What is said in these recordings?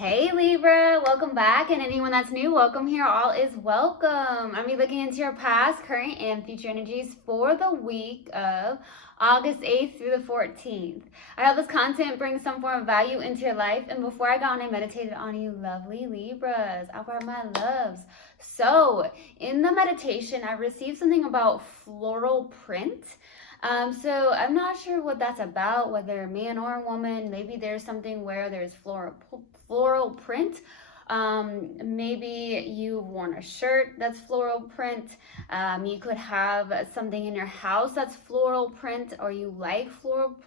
Hey Libra, welcome back, and anyone that's new, welcome here. All is welcome. I'm looking into your past, current, and future energies for the week of August 8th through the 14th. I hope this content brings some form of value into your life, and before I got on, I meditated on you lovely Libras. Out are my loves. So, in the meditation, I received something about floral print. So I'm not sure what that's about, whether a man or a woman. Maybe there's something where there's floral print. Maybe you've worn a shirt that's floral print. You could have something in your house that's floral print, or you like floral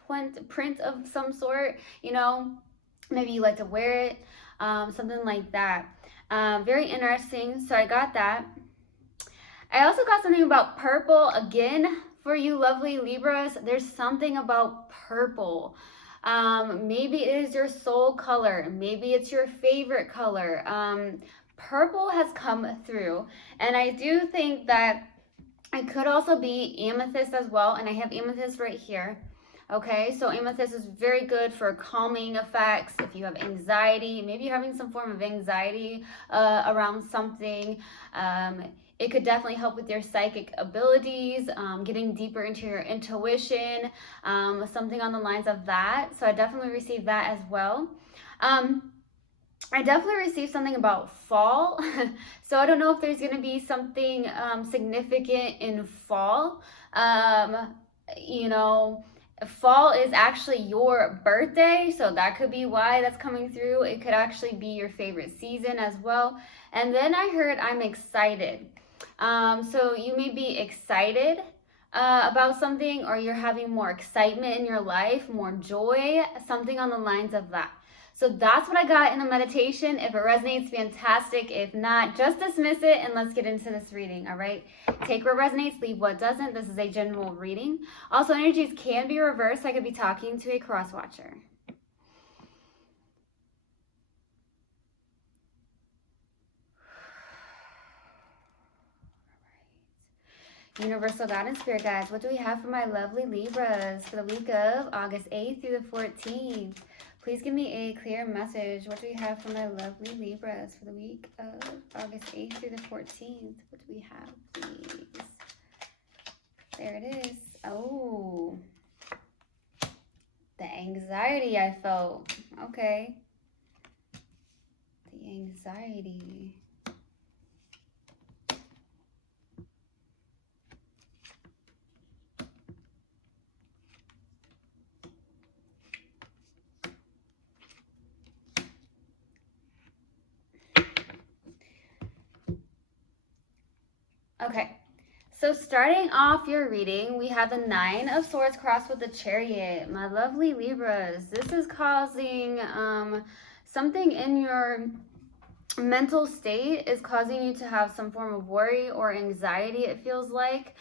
print of some sort. Maybe you like to wear it, something like that. Very interesting. So I got that. I also got something about purple again. For you lovely Libras, there's something about purple. Maybe it is your soul color. Maybe it's your favorite color. Purple has come through. And I do think that it could also be amethyst as well. And I have amethyst right here. Okay, so amethyst is very good for calming effects. If you have anxiety, maybe you're having some form of anxiety around something. It could definitely help with your psychic abilities, getting deeper into your intuition, something on the lines of that. So I definitely received that as well. I definitely received something about fall. So I don't know if there's going to be something significant in fall. Fall is actually your birthday, so that could be why that's coming through. It could actually be your favorite season as well. And then I heard I'm excited. So you may be excited about something, or you're having more excitement in your life, more joy, something on the lines of that. So that's what I got in the meditation. If it resonates, fantastic. If not, just dismiss it and let's get into this reading, all right? Take what resonates, leave what doesn't. This is a general reading. Also, energies can be reversed. I could be talking to a cross watcher. Universal God and Spirit Guides, what do we have for my lovely Libras for the week of August 8th through the 14th? Please give me a clear message. What do we have for my lovely Libras for the week of August 8th through the 14th? What do we have, please? There it is. Oh, the anxiety I felt. Okay. The anxiety. Okay, so starting off your reading, we have the Nine of Swords crossed with the Chariot. My lovely Libras, this is causing something in your mental state is causing you to have some form of worry or anxiety, it feels like.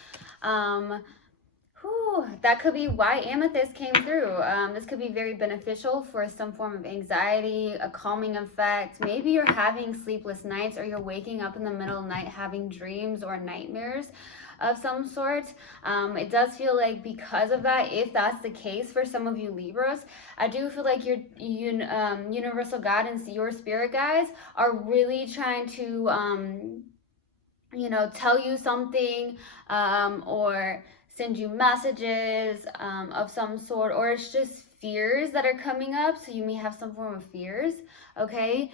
That could be why amethyst came through. This could be very beneficial for some form of anxiety, a calming effect. Maybe you're having sleepless nights, or you're waking up in the middle of the night having dreams or nightmares of some sort. It does feel like because of that, if that's the case for some of you Libras, I do feel like your universal God and your spirit guides are really trying to tell you something, or send you messages of some sort, or it's just fears that are coming up. So you may have some form of fears, okay?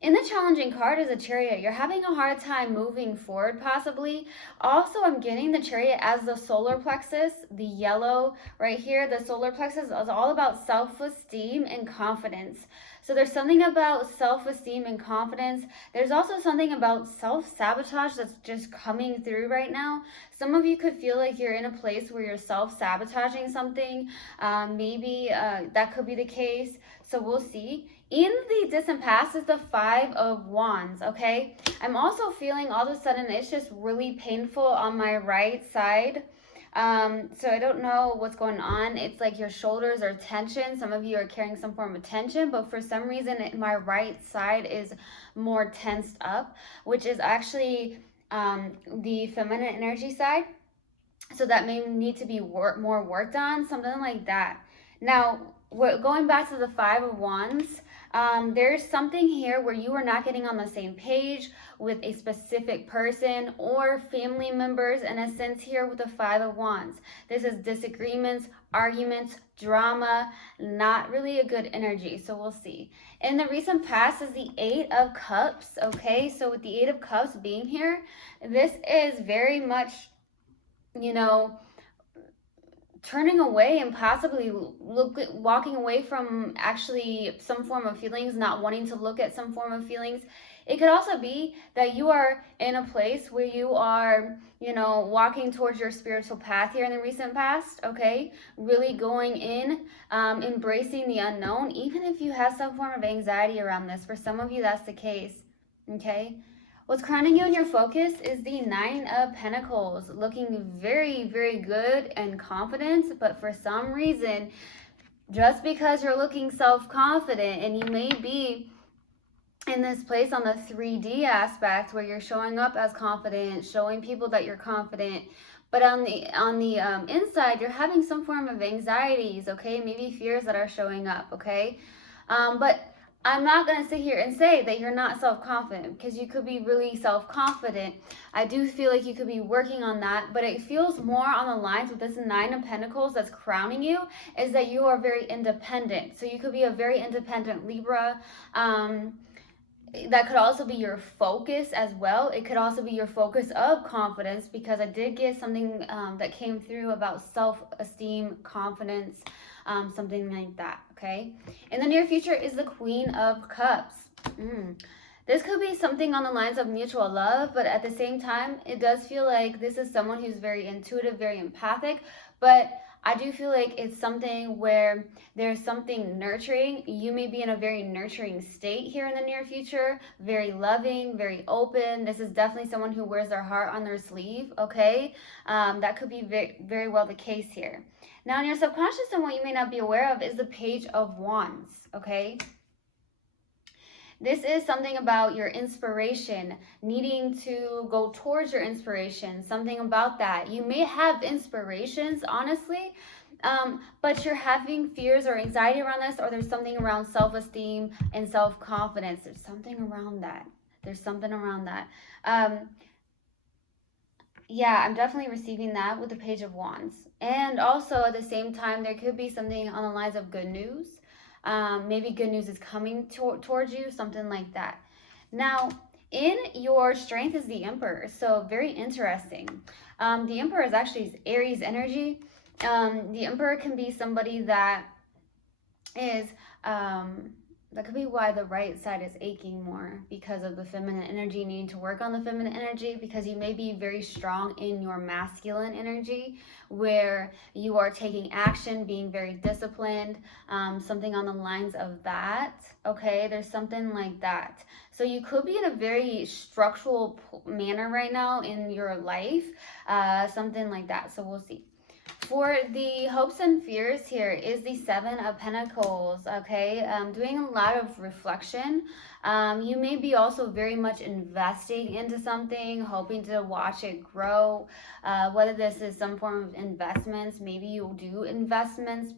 In the challenging card is a Chariot. You're having a hard time moving forward, possibly. Also, I'm getting the Chariot as the solar plexus, the yellow right here. The solar plexus is all about self-esteem and confidence. So there's something about self-esteem and confidence. There's also something about self-sabotage that's just coming through right now. Some of you could feel like you're in a place where you're self-sabotaging something. Maybe that could be the case. So we'll see. In the distant past is the Five of Wands, okay? I'm also feeling all of a sudden it's just really painful on my right side. So I don't know what's going on. It's like your shoulders are tension. Some of you are carrying some form of tension, but for some reason my right side is more tensed up, which is actually the feminine energy side. So that may need to be more worked on, something like that. Now, going back to the Five of Wands, There's something here where you are not getting on the same page with a specific person or family members, in a sense here with the Five of Wands. This is disagreements, arguments, drama, not really a good energy. So we'll see. In the recent past is the Eight of Cups. Okay, so with the Eight of Cups being here, this is very much, you know, turning away and possibly walking away from actually some form of feelings, not wanting to look at some form of feelings. It could also be that you are in a place where you are, you know, walking towards your spiritual path here in the recent past, okay? Really going in, embracing the unknown, even if you have some form of anxiety around this. For some of you, that's the case, okay? What's crowning you in your focus is the Nine of Pentacles, looking very, very good and confident, but for some reason, just because you're looking self-confident and you may be in this place on the 3D aspect where you're showing up as confident, showing people that you're confident, but on the inside, you're having some form of anxieties, okay? Maybe fears that are showing up, okay? But I'm not going to sit here and say that you're not self-confident, because you could be really self-confident. I do feel like you could be working on that, but it feels more on the lines with this Nine of Pentacles that's crowning you, is that you are very independent. So you could be a very independent Libra. That could also be your focus as well. It could also be your focus of confidence, because I did get something that came through about self-esteem, confidence, something like that, okay? In the near future is the Queen of Cups. This could be something on the lines of mutual love, but at the same time, it does feel like this is someone who's very intuitive, very empathic, but I do feel like it's something where there's something nurturing. You may be in a very nurturing state here in the near future, very loving, very open. This is definitely someone who wears their heart on their sleeve, okay? That could be very, very well the case here. Now, in your subconscious, and what you may not be aware of is the Page of Wands, okay? This is something about your inspiration, needing to go towards your inspiration, something about that. You may have inspirations, honestly, but you're having fears or anxiety around this, or there's something around self-esteem and self-confidence. There's something around that. There's something around that. Yeah, I'm definitely receiving that with the Page of Wands. And also at the same time, there could be something on the lines of good news. Maybe good news is coming towards you, something like that. Now, in your strength is the Emperor, so very interesting. The Emperor is actually Aries energy. The Emperor can be somebody that is, that could be why the right side is aching more, because of the feminine energy, needing to work on the feminine energy, because you may be very strong in your masculine energy, where you are taking action, being very disciplined, something on the lines of that, okay? There's something like that. So you could be in a very structural manner right now in your life, something like that. So we'll see. For the hopes and fears here is the Seven of Pentacles, okay? Doing a lot of reflection. You may be also very much investing into something, hoping to watch it grow. Whether this is some form of investments, maybe you do investments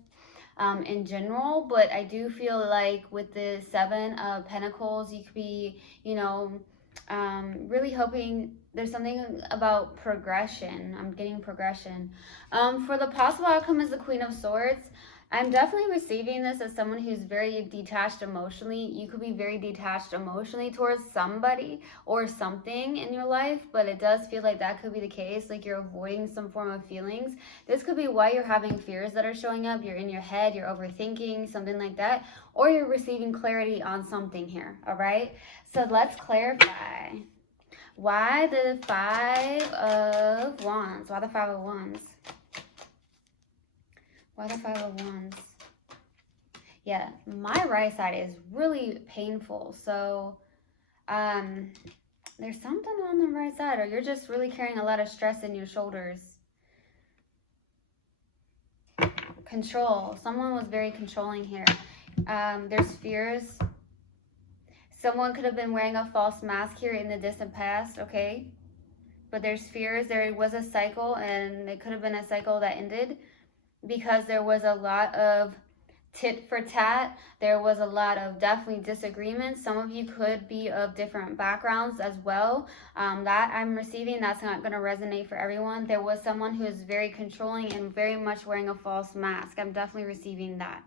in general, but I do feel like with the Seven of Pentacles, you could be, you know, really hoping there's something about progression. I'm getting progression. For the possible outcome is the Queen of Swords. I'm definitely receiving this as someone who's very detached emotionally. You could be very detached emotionally towards somebody or something in your life, but it does feel like that could be the case, like you're avoiding some form of feelings. This could be why you're having fears that are showing up. You're in your head, you're overthinking, something like that, or you're receiving clarity on something here, all right? So let's clarify. Why the Five of Wands? Why the Five of Wands? Why the Five of Wands? Yeah, my right side is really painful. So, there's something on the right side, or you're just really carrying a lot of stress in your shoulders. Control. Someone was very controlling here. There's fears. Someone could have been wearing a false mask here in the distant past, okay? But there's fears. There was a cycle, and it could have been a cycle that ended, because there was a lot of tit for tat. There was a lot of definitely disagreements. Some of you could be of different backgrounds as well. That I'm receiving, that's not going to resonate for everyone. There was someone who is very controlling and very much wearing a false mask. I'm definitely receiving that.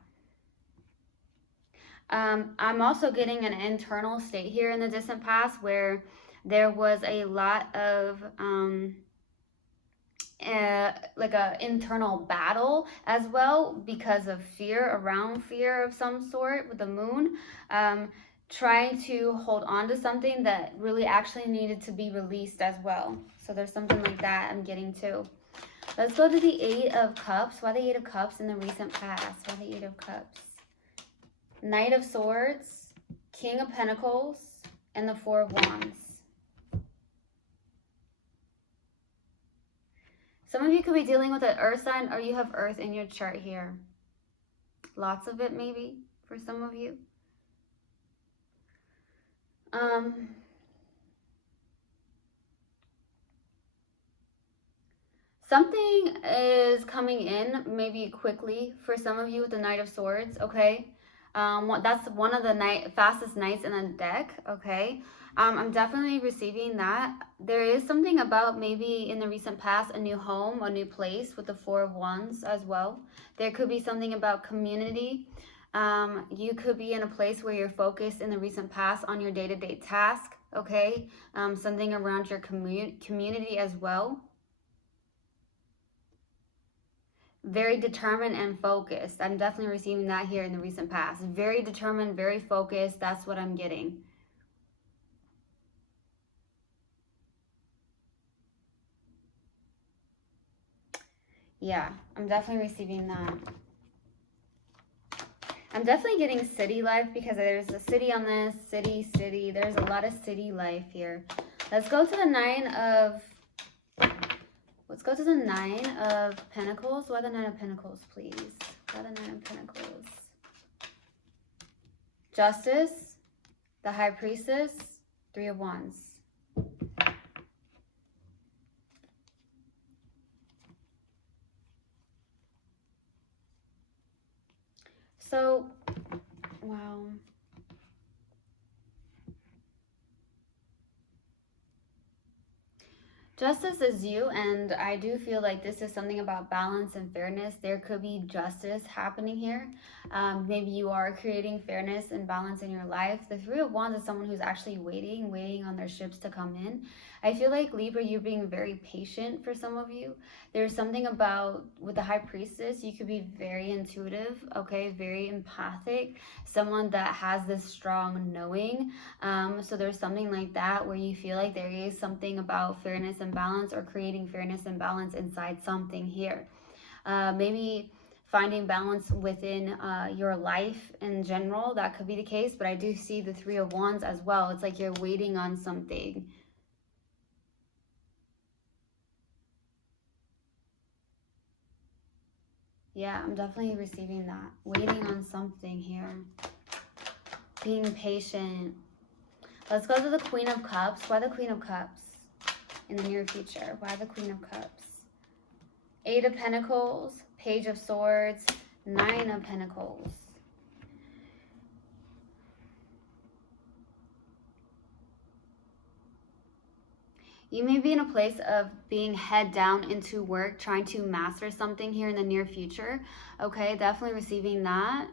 I'm also getting an internal state here in the distant past where there was a lot of like a internal battle as well because of around fear of some sort with the moon, trying to hold on to something that really actually needed to be released as well. So there's something like that I'm getting too. Let's go to the Eight of Cups. Why the Eight of Cups in the recent past? Why the Eight of Cups? Knight of Swords, King of Pentacles, and the Four of Wands. Some of you could be dealing with an earth sign, or you have earth in your chart here. Lots of it maybe for some of you. Something is coming in maybe quickly for some of you with the Knight of Swords, okay? That's one of the fastest knights in the deck, okay? I'm definitely receiving that. There is something about maybe in the recent past, a new home, a new place with the Four of Wands as well. There could be something about community. You could be in a place where you're focused in the recent past on your day-to-day task, okay? Something around your community as well. Very determined and focused. I'm definitely receiving that here in the recent past. Very determined, very focused. That's what I'm getting. Yeah, I'm definitely receiving that. I'm definitely getting city life because there's a city on this. City. There's a lot of city life here. Let's go to the Nine of Pentacles. Why the Nine of Pentacles, please? Why the Nine of Pentacles? Justice, the High Priestess, Three of Wands. So, wow. Justice is you, and I do feel like this is something about balance and fairness. There could be justice happening here. Maybe you are creating fairness and balance in your life. The Three of Wands is someone who's actually waiting on their ships to come in. I feel like, Libra, you're being very patient for some of you. There's something about, with the High Priestess, you could be very intuitive, okay, very empathic, someone that has this strong knowing. So there's something like that where you feel like there is something about fairness and balance, or creating fairness and balance inside something here. Maybe finding balance within your life in general, that could be the case, but I do see the Three of Wands as well. It's like you're waiting on something. Yeah, I'm definitely receiving that. Waiting on something here. Being patient. Let's go to the Queen of Cups. Why the Queen of Cups in the near future? Why the Queen of Cups? Eight of Pentacles, Page of Swords, Nine of Pentacles. You may be in a place of being head down into work, trying to master something here in the near future. Okay, definitely receiving that.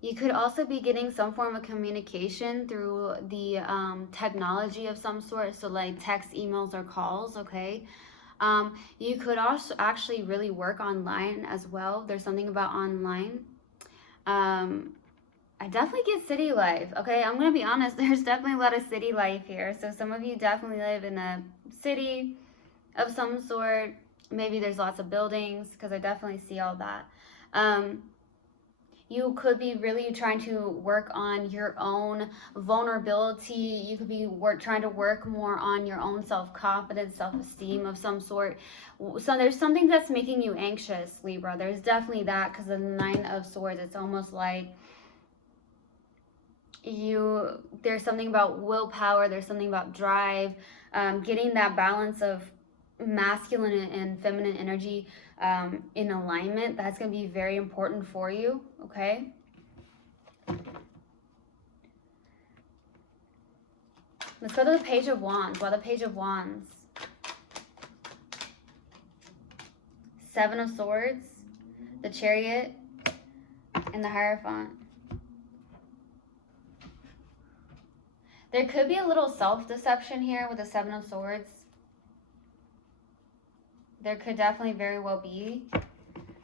You could also be getting some form of communication through the technology of some sort. So like text, emails, or calls, okay? You could also actually really work online as well. There's something about online. I definitely get city life, okay? I'm going to be honest. There's definitely a lot of city life here. So some of you definitely live in a city of some sort. Maybe there's lots of buildings, because I definitely see all that. You could be really trying to work on your own vulnerability. You could be trying to work more on your own self-confidence, self-esteem of some sort. So there's something that's making you anxious, Libra. There's definitely that, because the Nine of Swords, it's almost like there's something about willpower. There's something about drive, getting that balance of masculine and feminine energy in alignment. That's going to be very important for you, okay? Let's go to the Page of Wands. Why the Page of Wands? Seven of Swords, the Chariot, and the Hierophant. There could be a little self-deception here with the Seven of Swords. There could definitely very well be.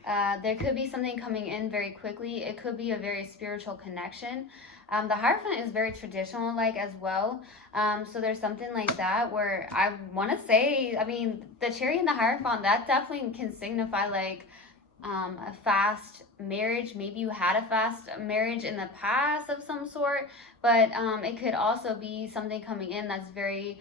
There could be something coming in very quickly. It could be a very spiritual connection. The Hierophant is very traditional-like as well. So there's something like that where I want to say, I mean, the Chariot and the Hierophant, that definitely can signify like a fast marriage. Maybe you had a fast marriage in the past of some sort, but it could also be something coming in that's very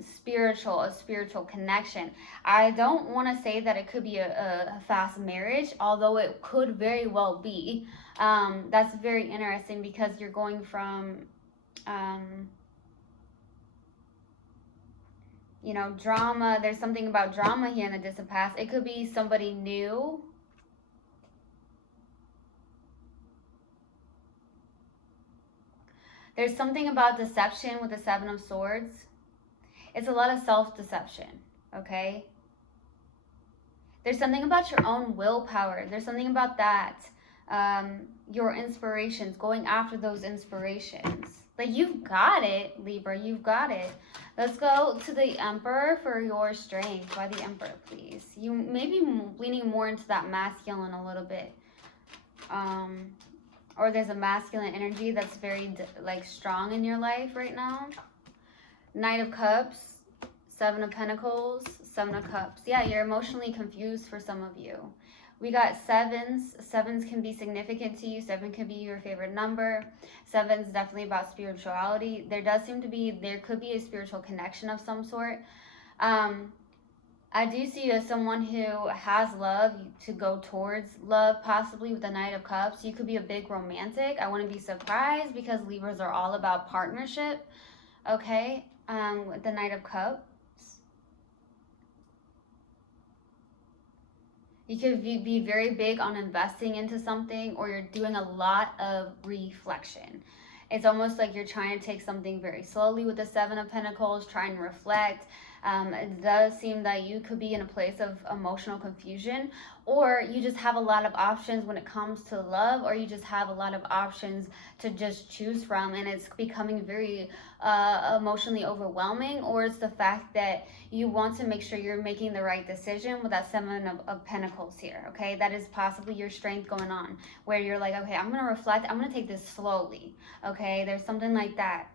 spiritual, a spiritual connection. I don't want to say that it could be a fast marriage, although it could very well be. That's very interesting because you're going from you know, drama. There's something about drama here in the distant past. It could be somebody new. There's something about deception with the Seven of Swords. It's a lot of self-deception, okay? There's something about your own willpower. There's something about that. Your inspirations, going after those inspirations. Like, you've got it, Libra, you've got it. Let's go to the Emperor for your strength. Why the Emperor, please? You may be leaning more into that masculine a little bit. Or there's a masculine energy that's very, like, strong in your life right now. Knight of Cups, Seven of Pentacles, Seven of Cups. Yeah, you're emotionally confused for some of you. We got sevens. Sevens can be significant to you. Seven could be your favorite number. Seven's definitely about spirituality. There could be a spiritual connection of some sort. I do see you as someone who has love, to go towards love, possibly with the Knight of Cups. You could be a big romantic. I wouldn't be surprised because Libras are all about partnership. Okay, with the Knight of Cups. You could be very big on investing into something, or you're doing a lot of reflection. It's almost like you're trying to take something very slowly with the Seven of Pentacles, trying to reflect. It does seem that you could be in a place of emotional confusion, or you just have a lot of options when it comes to love, or you just have a lot of options to just choose from, and it's becoming very emotionally overwhelming. Or it's the fact that you want to make sure you're making the right decision with that Seven of Pentacles here, okay? That is possibly your strength going on, where you're like, okay, I'm going to reflect, I'm going to take this slowly, okay? There's something like that.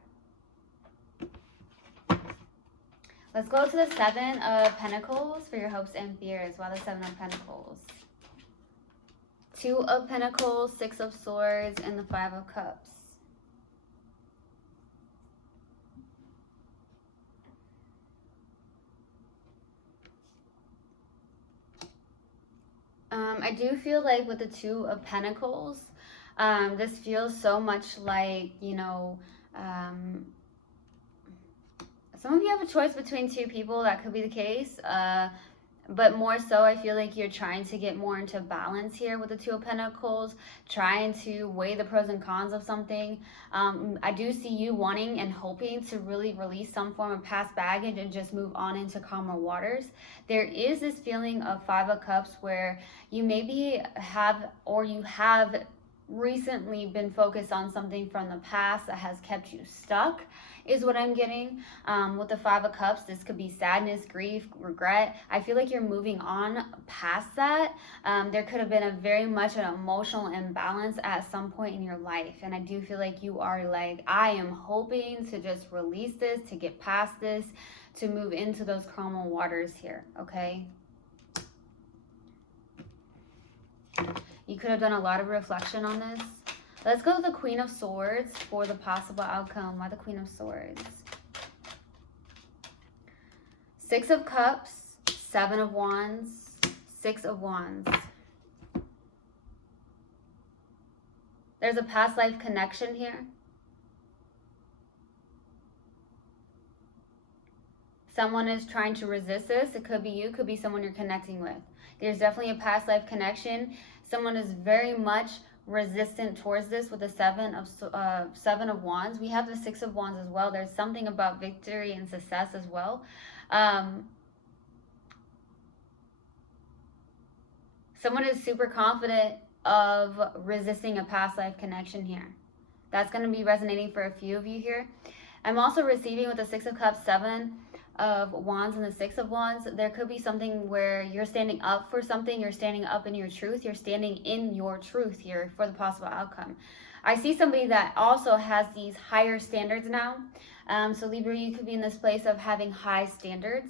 Let's go to the Seven of Pentacles for your hopes and fears. Wow, the Seven of Pentacles. Two of Pentacles, Six of Swords, and the Five of Cups. I do feel like with the Two of Pentacles, this feels so much like, you know, some of you have a choice between two people. That could be the case. But more so, I feel like you're trying to get more into balance here with the Two of Pentacles, trying to weigh the pros and cons of something. I do see you wanting and hoping to really release some form of past baggage and just move on into calmer waters. There is this feeling of Five of Cups where you maybe have recently been focused on something from the past that has kept you stuck, is what I'm getting. With the Five of Cups, this could be sadness, grief, regret. I feel like you're moving on past that. There could have been a very much an emotional imbalance at some point in your life, and I do feel like you are like, I am hoping to just release this, to get past this, to move into those calmer waters here, okay? You could have done a lot of reflection on this. Let's go to the Queen of Swords for the possible outcome. Why the Queen of Swords? Six of Cups, Seven of Wands, Six of Wands. There's a past life connection here. Someone is trying to resist this. It could be you, could be someone you're connecting with. There's definitely a past life connection. Someone is very much resistant towards this with the Seven of Wands. We have the Six of Wands as well. There's something about victory and success as well. Someone is super confident of resisting a past life connection here. That's going to be resonating for a few of you here. I'm also receiving with the Six of Cups, Seven of Wands, and the Six of Wands. There could be something where you're standing up for something. You're standing up in your truth. You're standing in your truth here for the possible outcome. I see somebody that also has these higher standards now. So Libra, you could be in this place of having high standards,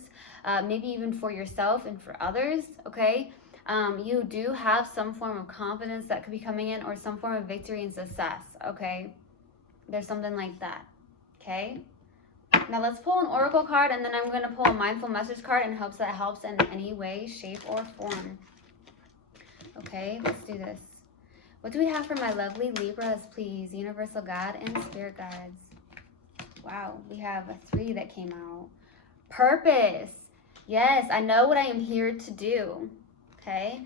maybe even for yourself and for others, okay? You do have some form of confidence that could be coming in, or some form of victory and success, okay? There's something like that, okay? Now let's pull an oracle card, and then I'm going to pull a mindful message card in hopes that helps in any way, shape, or form. Okay, let's do this. What do we have for my lovely Libras, please? Universal God and Spirit Guides. Wow, we have a 3 that came out. Purpose. Yes, I know what I am here to do. Okay.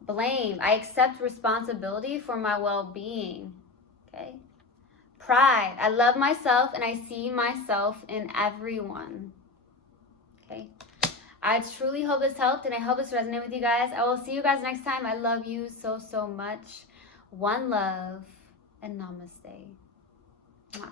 Blame. I accept responsibility for my well-being. Okay. Pride. I love myself and I see myself in everyone. Okay. I truly hope this helped, and I hope this resonated with you guys. I will see you guys next time. I love you so, so much. One love and namaste. Mwah.